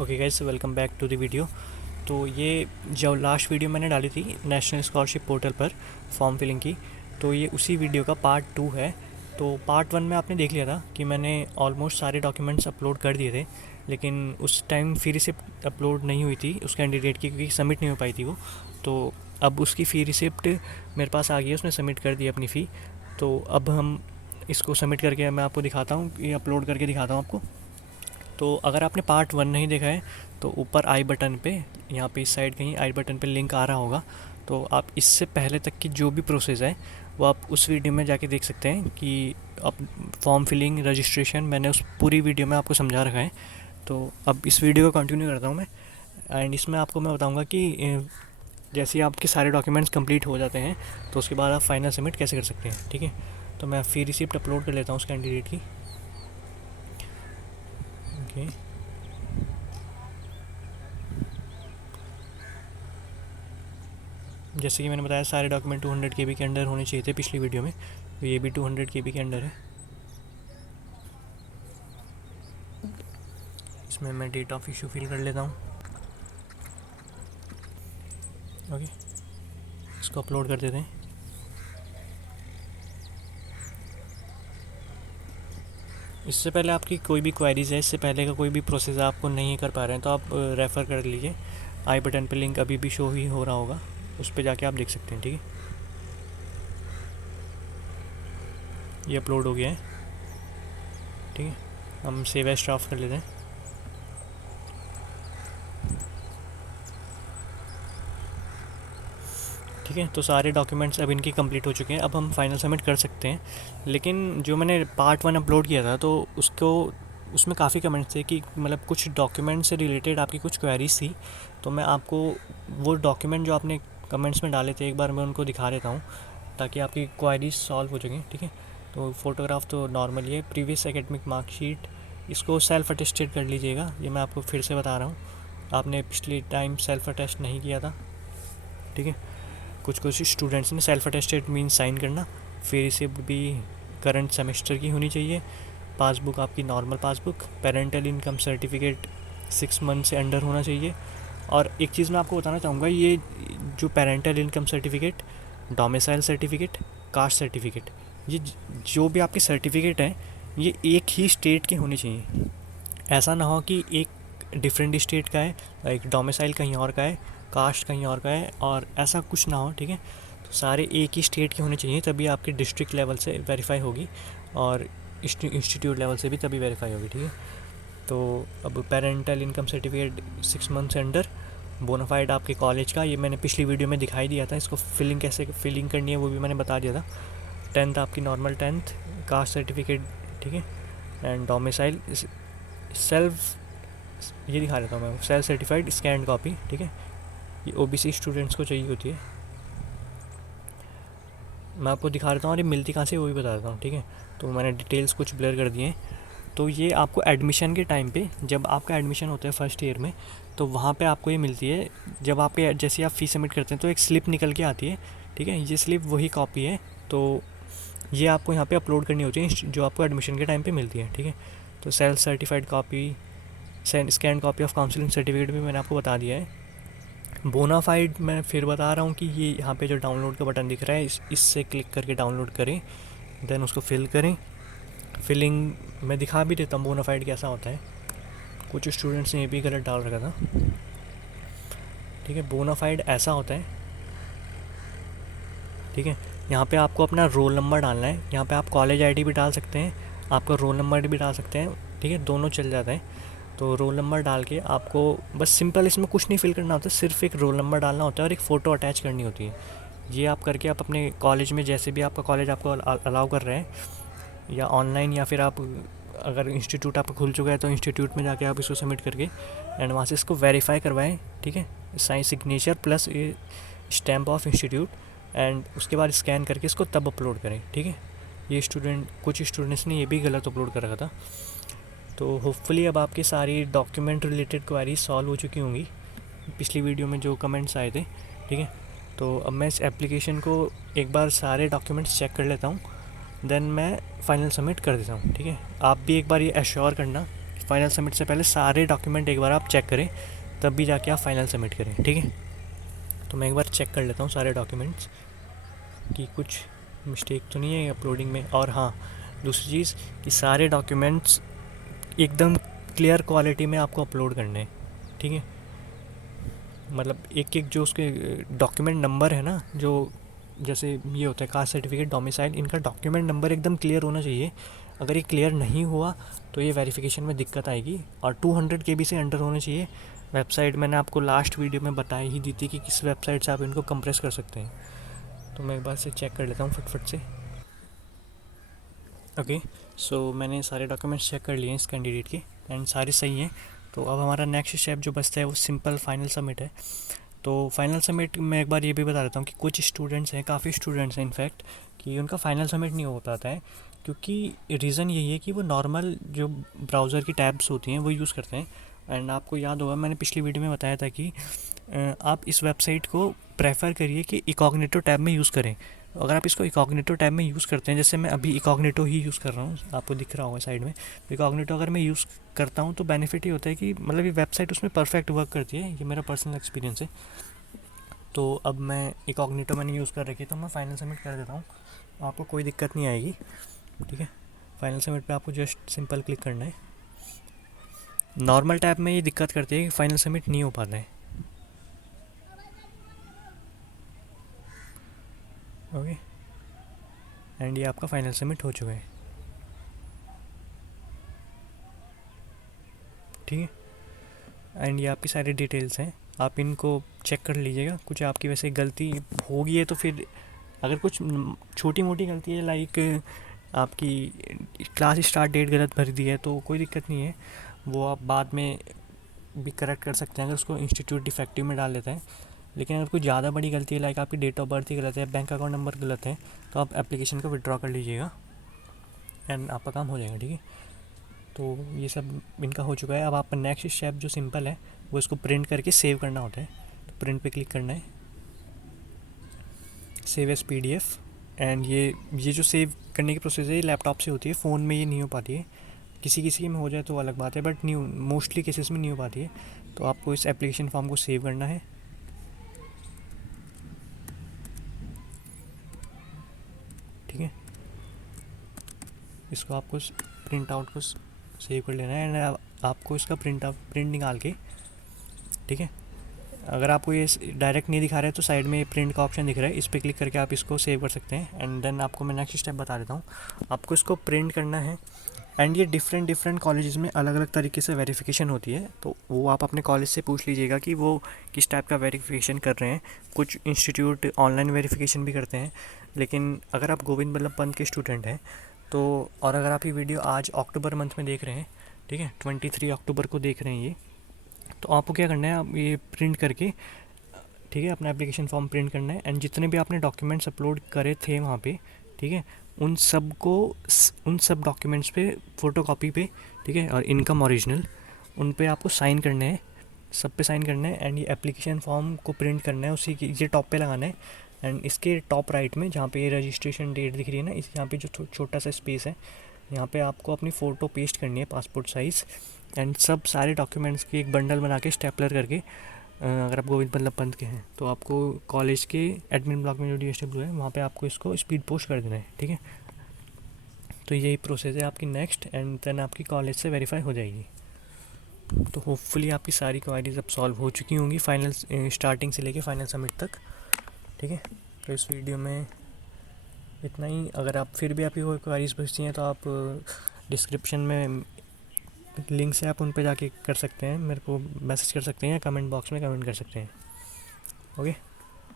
Okay guys, welcome back to the video. तो ये जो लास्ट वीडियो मैंने डाली थी नेशनल स्कॉलरशिप पोर्टल पर फॉर्म फिलिंग की, तो ये उसी वीडियो का पार्ट 2 है। तो पार्ट 1 में आपने देख लिया था कि मैंने ऑलमोस्ट सारे डॉक्यूमेंट्स अपलोड कर दिए थे, लेकिन उस टाइम फ़ी रिसिप्ट अपलोड नहीं हुई थी उस कैंडिडेट की, क्योंकि सबमिट नहीं हो पाई थी वो। तो अब उसकी फ़ी रिसिप्ट मेरे पास आ गई है, उसने सबमिट कर दी अपनी फ़ी। तो अब हम इसको सबमिट करके मैं आपको दिखाता हूँ, ये अपलोड करके दिखाता हूँ आपको। तो अगर आपने पार्ट 1 नहीं देखा है तो ऊपर आई बटन पे, यहाँ पे इस साइड कहीं आई बटन पे लिंक आ रहा होगा। तो आप इससे पहले तक की जो भी प्रोसेस है वो आप उस वीडियो में जाके देख सकते हैं कि आप फॉर्म फिलिंग रजिस्ट्रेशन मैंने उस पूरी वीडियो में आपको समझा रखा है। तो अब इस वीडियो को कंटिन्यू करता हूँ मैं। एंड इसमें आपको मैं बताऊँगा कि जैसे ही आपके सारे डॉक्यूमेंट्स कंप्लीट हो जाते हैं तो उसके बाद आप फाइनल सबमिट कैसे कर सकते हैं। ठीक है, तो मैं फ़ी रिसिप्ट अपलोड कर लेता हूँ उस कैंडिडेट की। ओके, जैसे कि मैंने बताया सारे डॉक्यूमेंट 200 KB के अंडर होने चाहिए थे पिछली वीडियो में, तो ये भी 200 KB के अंडर है। इसमें मैं डेट ऑफ इशू फिल कर लेता हूँ। ओके, इसको अपलोड कर देते हैं। इससे पहले आपकी कोई भी क्वेरीज है, इससे पहले का कोई भी प्रोसेस आपको नहीं कर पा रहे हैं तो आप रेफ़र कर लीजिए। आई बटन पे लिंक अभी भी शो ही हो रहा होगा, उस पर जाके आप देख सकते हैं। ठीक है, ये अपलोड हो गया है। ठीक है, हम सेव एज ड्राफ्ट कर लेते हैं। ठीक है, तो सारे डॉक्यूमेंट्स अब इनके कंप्लीट हो चुके हैं, अब हम फाइनल सबमिट कर सकते हैं। लेकिन जो मैंने पार्ट 1 अपलोड किया था तो उसको उसमें काफ़ी कमेंट्स थे कि मतलब कुछ डॉक्यूमेंट से रिलेटेड आपकी कुछ क्वेरीज थी। तो मैं आपको वो डॉक्यूमेंट जो आपने कमेंट्स में डाले थे एक बार मैं उनको दिखा देता हूँ, ताकि आपकी क्वेरीज सॉल्व हो सकें। ठीक है, तो फ़ोटोग्राफ तो नॉर्मल ही है, प्रीवियस एकेडमिक मार्कशीट, इसको सेल्फ़ अटेस्टेड कर लीजिएगा। ये मैं आपको फिर से बता रहा हूँ, आपने पिछले टाइम सेल्फ़ अटेस्ट नहीं किया था। ठीक है, कुछ कुछ स्टूडेंट्स ने सेल्फ अटेस्टेड मीन साइन करना। फिर रिसिप्ट भी करंट सेमेस्टर की होनी चाहिए। पासबुक आपकी normal passbook. Parental income certificate 6 month से अंडर होना चाहिए। और एक चीज़ मैं आपको बताना चाहूँगा, ये जो parental income certificate, domicile certificate, caste certificate, ये जो भी आपके सर्टिफिकेट हैं ये एक ही स्टेट के होने चाहिए। ऐसा ना हो कि एक डिफरेंट स्टेट का है, एक डोमिसाइल कहीं और का है, कास्ट कहीं और का है, और ऐसा कुछ ना हो। ठीक है, तो सारे एक ही स्टेट के होने चाहिए, तभी आपके डिस्ट्रिक्ट लेवल से वेरीफाई होगी और इंस्टीट्यूट लेवल से भी तभी वेरीफाई होगी। ठीक है, तो अब पेरेंटल इनकम सर्टिफिकेट 6 मंथ से अंडर, बोनाफाइड आपके कॉलेज का, ये मैंने पिछली वीडियो में दिखाई दिया था। इसको फिलिंग कैसे फिलिंग करनी है वो भी मैंने बता दिया था। 10th आपकी नॉर्मल 10th, कास्ट सर्टिफिकेट। ठीक है, एंड डोमिसाइल सेल्फ, ये दिखा देता हूँ मैं, सेल्फ सर्टिफाइड स्कैन कॉपी। ठीक है, ये ओबीसी स्टूडेंट्स को चाहिए होती है। मैं आपको दिखा देता हूँ और ये मिलती कहाँ से वो भी बता देता हूँ। ठीक है, तो मैंने डिटेल्स कुछ ब्लर कर दिए हैं। तो ये आपको एडमिशन के टाइम पे, जब आपका एडमिशन होता है फर्स्ट ईयर में, तो वहाँ पे आपको ये मिलती है। जब आपके जैसे आप फ़ीस सबमिट करते हैं तो एक स्लिप निकल के आती है। ठीक है, ये स्लिप वही कॉपी है, तो ये आपको यहाँ पे अपलोड करनी होती है जो आपको एडमिशन के टाइम पे मिलती है। ठीक है, तो self certified copy, scan copy of counselling certificate भी मैंने आपको बता दिया है। बोनाफाइड मैं फिर बता रहा हूँ कि ये यहाँ पे जो डाउनलोड का बटन दिख रहा है इससे क्लिक करके डाउनलोड करें, देन उसको फिल करें। फिलिंग मैं दिखा भी देता हूँ बोनाफाइड कैसा होता है, कुछ स्टूडेंट्स ने ये भी गलत डाल रखा था। ठीक है, बोनाफाइड ऐसा होता है। ठीक है, यहाँ पे आपको अपना रोल नंबर डालना है, यहाँ पे आप कॉलेज आईडी भी डाल सकते हैं, आपका रोल नंबर भी डाल सकते हैं। ठीक है, दोनों चल जाता है। तो रोल नंबर डाल के आपको बस सिंपल इसमें कुछ नहीं फिल करना होता, सिर्फ एक रोल नंबर डालना होता है और एक फ़ोटो अटैच करनी होती है। ये आप करके आप अपने कॉलेज में, जैसे भी आपका कॉलेज आपको अलाउ कर रहे हैं, या ऑनलाइन, या फिर आप अगर इंस्टीट्यूट आपका खुल चुका है तो इंस्टीट्यूट में जाके आप इसको सबमिट करके एंड वहाँ से इसको वेरीफाई करवाएं। ठीक है, साइन सिग्नेचर प्लस ये स्टैम्प ऑफ इंस्टीट्यूट, एंड उसके बाद स्कैन करके इसको तब अपलोड करें। ठीक है, ये कुछ स्टूडेंट्स ने ये भी गलत अपलोड कर रखा था। तो होपफुली अब आपके सारी डॉक्यूमेंट रिलेटेड क्वेरीज सॉल्व हो चुकी होंगी पिछली वीडियो में जो कमेंट्स आए थे। ठीक है, तो अब मैं इस एप्लीकेशन को एक बार सारे डॉक्यूमेंट्स चेक कर लेता हूँ, देन मैं फ़ाइनल सबमिट कर देता हूँ। ठीक है, आप भी एक बार ये एश्योर करना फाइनल सबमिट से पहले सारे डॉक्यूमेंट एक बार आप चेक करें, तब भी जाके आप फाइनल सबमिट करें, ठीक है। तो मैं एक बार चेक कर लेता हूँ सारे डॉक्यूमेंट्स कि कुछ मिस्टेक तो नहीं है अपलोडिंग में। और हाँ, दूसरी चीज़ कि सारे डॉक्यूमेंट्स एकदम क्लियर क्वालिटी में आपको अपलोड करने हैं, ठीक है। मतलब एक एक जो उसके डॉक्यूमेंट नंबर है ना, जो जैसे ये होता है कास्ट सर्टिफिकेट, डोमिसाइल, इनका डॉक्यूमेंट नंबर एकदम क्लियर होना चाहिए। अगर ये क्लियर नहीं हुआ तो ये वेरिफिकेशन में दिक्कत आएगी। और 200 KB से अंडर होने चाहिए। वेबसाइट मैंने आपको लास्ट वीडियो में बताई ही दी थी कि किस वेबसाइट से आप इनको कंप्रेस कर सकते हैं। तो मैं एक बार से चेक कर लेता हूँ फटफट से। ओके, सो मैंने सारे डॉक्यूमेंट्स चेक कर लिए हैं इस कैंडिडेट के, एंड सारे सही हैं। तो अब हमारा नेक्स्ट स्टेप जो बचता है वो सिंपल फाइनल सबमिट है। तो फाइनल सबमिट मैं एक बार ये भी बता देता हूँ कि कुछ स्टूडेंट्स हैं, काफ़ी स्टूडेंट्स हैं इनफैक्ट, कि उनका फाइनल सबमिट नहीं हो पाता है, क्योंकि रीज़न यही है कि वो नॉर्मल जो ब्राउज़र की टैब्स होती हैं वो यूज़ करते हैं। एंड आपको याद होगा मैंने पिछली वीडियो में बताया था कि आप इस वेबसाइट को प्रेफर करिए कि इकॉग्निटो टैब में यूज़ करें। अगर आप इसको इकॉग्निटो टैब में यूज़ करते हैं, जैसे मैं अभी इकॉग्निटो ही यूज़ कर रहा हूँ, आपको दिख रहा होगा साइड में। इकॉग्निटो अगर मैं यूज़ करता हूँ तो बेनिफिट ये होता है कि मतलब ये वेबसाइट उसमें परफेक्ट वर्क करती है, ये मेरा पर्सनल एक्सपीरियंस है। तो अब मैं इकॉग्निटो मैंने यूज़ कर रखी है, तो मैं फाइनल सबमिट कर देता हूँ, आपको कोई दिक्कत नहीं आएगी, ठीक है। फाइनल सबमिट पे आपको जस्ट सिंपल क्लिक करना है। नॉर्मल टैब में ये दिक्कत करती है कि फाइनल सबमिट नहीं हो पाता है। ओके, एंड ये आपका फाइनल सबमिट हो चुका है, ठीक है। एंड ये आपकी सारी डिटेल्स हैं, आप इनको चेक कर लीजिएगा। कुछ आपकी वैसे गलती होगी है तो फिर अगर कुछ छोटी मोटी गलती है, लाइक आपकी क्लास स्टार्ट डेट गलत भर दी है, तो कोई दिक्कत नहीं है, वो आप बाद में भी करेक्ट कर सकते हैं अगर उसको इंस्टीट्यूट डिफेक्टिव में डाल देते हैं। लेकिन अगर कोई ज़्यादा बड़ी गलती है, लाइक आपकी डेट ऑफ बर्थ ही गलत है, बैंक अकाउंट नंबर गलत है, तो आप एप्लीकेशन को विड्रॉ कर लीजिएगा एंड आपका काम हो जाएगा, ठीक है। तो ये सब इनका हो चुका है। अब आपका नेक्स्ट स्टेप जो सिंपल है, वो इसको प्रिंट करके सेव करना होता है। तो प्रिंट पे क्लिक करना है, सेव एज PDF। एंड ये जो सेव करने की प्रोसेस है ये लैपटॉप से होती है, फ़ोन में ये नहीं हो पाती है। किसी किसी में हो जाए तो अलग बात है, बट नहीं, मोस्टली केसेस में नहीं हो पाती है। तो आपको इस एप्लीकेशन फॉर्म को सेव करना है, ठीक है। इसको आपको प्रिंट आउट को सेव कर लेना है, एंड आपको इसका प्रिंट निकाल के, ठीक है। अगर आपको ये डायरेक्ट नहीं दिखा रहा है तो साइड में प्रिंट का ऑप्शन दिख रहा है, इस पर क्लिक करके आप इसको सेव कर सकते हैं। एंड देन आपको मैं नेक्स्ट स्टेप बता देता हूँ, आपको इसको प्रिंट करना है। एंड ये डिफरेंट कॉलेजेस में अलग अलग तरीके से वेरिफिकेशन होती है, तो वो आप अपने कॉलेज से पूछ लीजिएगा कि वो किस टाइप का वेरिफिकेशन कर रहे हैं। कुछ इंस्टीट्यूट ऑनलाइन वेरिफिकेशन भी करते हैं, लेकिन अगर आप गोविंद बल्लभ पंत के स्टूडेंट हैं तो, और अगर आप ये वीडियो आज अक्टूबर मंथ में देख रहे हैं, ठीक है, 23 अक्टूबर को देख रहे हैं ये, तो आपको क्या करना है, आप ये प्रिंट करके, ठीक है, अपना एप्लीकेशन फॉर्म प्रिंट करना है। एंड जितने भी आपने डॉक्यूमेंट्स अपलोड करे थे वहाँ पे, ठीक है, उन सब डॉक्यूमेंट्स पे फ़ोटोकॉपी पे, ठीक है, और इनकम ओरिजिनल, उन पे आपको साइन करने हैं, सब पे साइन करना है। एंड ये एप्लीकेशन फॉर्म को प्रिंट करना है, उसी की ये टॉप पे लगाना है। एंड इसके टॉप राइट में जहाँ पे ये रजिस्ट्रेशन डेट दिख रही है ना, इस यहाँ पे जो छोटा सा स्पेस है, यहाँ पे आपको अपनी फ़ोटो पेस्ट करनी है, पासपोर्ट साइज़। एंड सब सारे डॉक्यूमेंट्स की एक बंडल बना के स्टेपलर करके, अगर आप गोविंद बल्लभ पंत के हैं तो आपको कॉलेज के एडमिन ब्लॉक में जो DSW है वहाँ पे आपको इसको स्पीड पोस्ट कर देना है, ठीक है। तो यही प्रोसेस है आपकी नेक्स्ट, एंड देन आपकी कॉलेज से वेरीफाई हो जाएगी। तो होपफुली आपकी सारी क्वारीज अब सॉल्व हो चुकी होंगी, फाइनल स्टार्टिंग से लेके फाइनल सबमिट तक, ठीक है। तो इस वीडियो में इतना ही। अगर आप फिर भी आपकी कोई क्वारीज पूछती हैं तो आप डिस्क्रिप्शन में लिंक से आप उन पर जाके कर सकते हैं, मेरे को मैसेज कर सकते हैं या कमेंट बॉक्स में कमेंट कर सकते हैं। ओके।